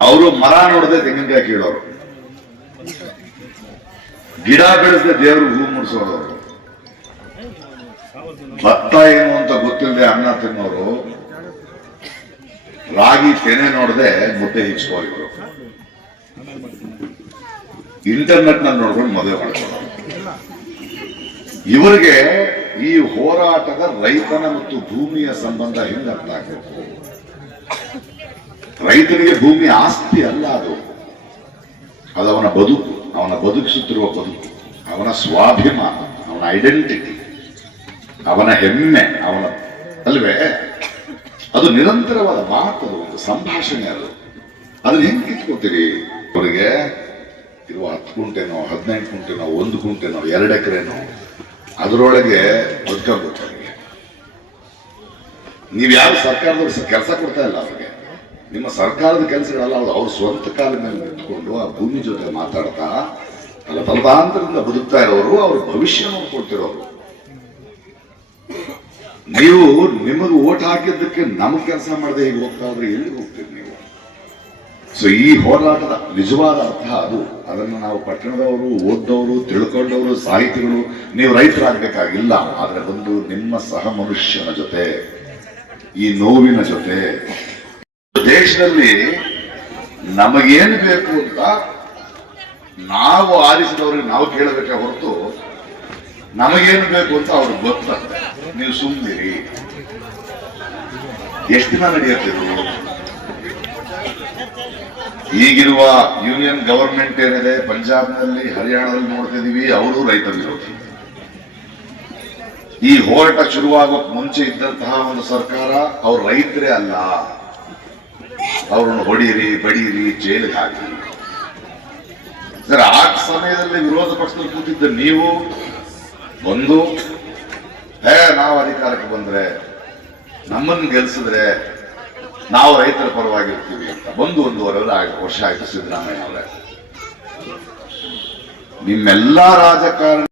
ಅವರು ಮರ ನೋಡದೆ ತೆಂಗಿನಕಾಯಿ ಕೀಳೋರು. ಗಿಡ ಬೆಳೆಸದೆ ದೇವರು ಹೂ ಮುಡಿಸೋರು ಅವರು. ಭತ್ತ ಏನು ಅಂತ ಗೊತ್ತಿಲ್ಲದೆ ಅನ್ನ ತಿನ್ನೋರು. ರಾಗಿ ತೆನೆ ನೋಡದೆ ಮುದ್ದೆ ಹಿಚ್ಕೋ ಇವರು. ಇಂಟರ್ನೆಟ್ನಲ್ಲಿ ನೋಡ್ಕೊಂಡು ಮದುವೆ ಮಾಡ್ಕೊಳ್ಳೋರು ಇವರಿಗೆ ಈ ಹೋರಾಟದ ರೈತನ ಮತ್ತು ಭೂಮಿಯ ಸಂಬಂಧ ಹೆಂಗ್ ಅರ್ಥ ಆಗಬೇಕು? ರೈತನಿಗೆ ಭೂಮಿ ಆಸ್ತಿ ಅಲ್ಲ ಅದು. ಅದು ಅವನ ಬದುಕು, ಅವನ ಬದುಕಿಸುತ್ತಿರುವ ಬದುಕು, ಅವನ ಸ್ವಾಭಿಮಾನ, ಅವನ ಐಡೆಂಟಿಟಿ ಅವನ ಹೆಮ್ಮೆ, ಅವನ ಅಲ್ವೇ? ಅದು ನಿರಂತರವಾದ ಮಾತು, ಅದು ಒಂದು ಸಂಭಾಷಣೆ ಅದು. ಅದನ್ನ ಹೆಂಗ್ ಕಿತ್ಕೋತೀರಿ ಅವರಿಗೆ ಇರುವ ಹತ್ತು ಕುಂಟೆನೋ ಹದಿನೆಂಟು ಕುಂಟೆನೋ ಒಂದು ಕುಂಟೆನೋ ಎರಡು ಎಕರೆನೋ, ಅದರೊಳಗೆ ಬದುಕಾಗುತ್ತೆ ಅವರಿಗೆ. ನೀವು ಯಾರು ಸರ್ಕಾರದವ್ರು, ಕೆಲಸ ಕೊಡ್ತಾ ಇಲ್ಲ ಅವ್ರಿಗೆ. ನಿಮ್ಮ ಸರ್ಕಾರದ ಕೆಲಸಗಳಲ್ಲ ಅವ್ರು ಅವ್ರ ಸ್ವಂತ ಕಾಲ ಮೇಲೆ ನಿಂತ್ಕೊಂಡು ಆ ಭೂಮಿ ಜೊತೆ ಮಾತಾಡ್ತಾ ಅಲ್ಲ ತಲತಾಂತರದಿಂದ ಬದುಕ್ತಾ ಇರೋರು, ಅವ್ರ ಭವಿಷ್ಯ ನೋಡ್ಕೊಳ್ತಿರೋರು ನೀವು ನಿಮಗೆ ಓಟ್ ಹಾಕಿದ್ದಕ್ಕೆ ನಮ್ಮ ಕೆಲಸ ಮಾಡದೆ ಈಗ ಹೋಗ್ತಾ ಹೋದ್ರೆ ಎಲ್ಲಿ ಹೋಗ್ತೀರಿ ನೀವು? ಸೊ ಈ ಹೋರಾಟದ ನಿಜವಾದ ಅರ್ಥ ಅದು. ಅದನ್ನು ನಾವು ಪಟ್ಟಣದವರು, ಓದ್ದವರು, ತಿಳ್ಕೊಂಡವರು, ಸಾಹಿತಿಗಳು, ನೀವು ರೈತರಾಗಬೇಕಾಗಿಲ್ಲ. ಆದ್ರೆ ಒಂದು ನಿಮ್ಮ ಸಹ ಮನುಷ್ಯನ ಜೊತೆ, ಈ ನೋವಿನ ಜೊತೆ ದೇಶದಲ್ಲಿ ನಮಗೇನು ಬೇಕು ಅಂತ ನಾವು ಆರಿಸಿದವ್ರಿಗೆ ನಾವು ಕೇಳಬೇಕೆ ಹೊರತು ನಮಗೇನು ಬೇಕು ಅಂತ ಅವ್ರಿಗೆ ಗೊತ್ತಂತೆ ನೀವು ಸುಮ್ಮನಿರಿ ಎಷ್ಟು ದಿನ ನಡೆಯುತ್ತಿದ್ರು ಈಗಿರುವ ಯೂನಿಯನ್ ಗವರ್ಮೆಂಟ್ ಏನಿದೆ, ಪಂಜಾಬ್ನಲ್ಲಿ, ಹರಿಯಾಣದಲ್ಲಿ ನೋಡ್ತಿದೀವಿ, ಅವರು ರೈತ ವಿರೋಧಿ ಈ ಹೋರಾಟ ಶುರುವಾಗೋಕ್ ಮುಂಚೆ ಇದ್ದಂತಹ ಒಂದು ಸರ್ಕಾರ ಅವ್ರು ರೈತರೇ ಅಲ್ಲ. ಅವ್ರನ್ನ ಹೊಡೀರಿ, ಬಡೀರಿ, ಜೈಲಿಗೆ ಹಾಕಿ ಸರ್, ಆ ಸಮಯದಲ್ಲಿ ವಿರೋಧ ಪಕ್ಷದಲ್ಲಿ ಕೂತಿದ್ದ ನೀವು ಬಂದು, ಹೇ, ನಾವು ಅಧಿಕಾರಕ್ಕೆ ಬಂದ್ರೆ ನಮ್ಮನ್ನು ಗೆಲ್ಸಿದ್ರೆ ನಾವು ರೈತರ ಪರವಾಗಿರ್ತೀವಿ ಅಂತ. ಬಂದು ಒಂದೂವರೆ ವರ್ಷ ಆಯ್ತು ಸಿದ್ದರಾಮಯ್ಯ ಅವರೇ. ನಿಮ್ಮೆಲ್ಲಾ ರಾಜಕಾರಣ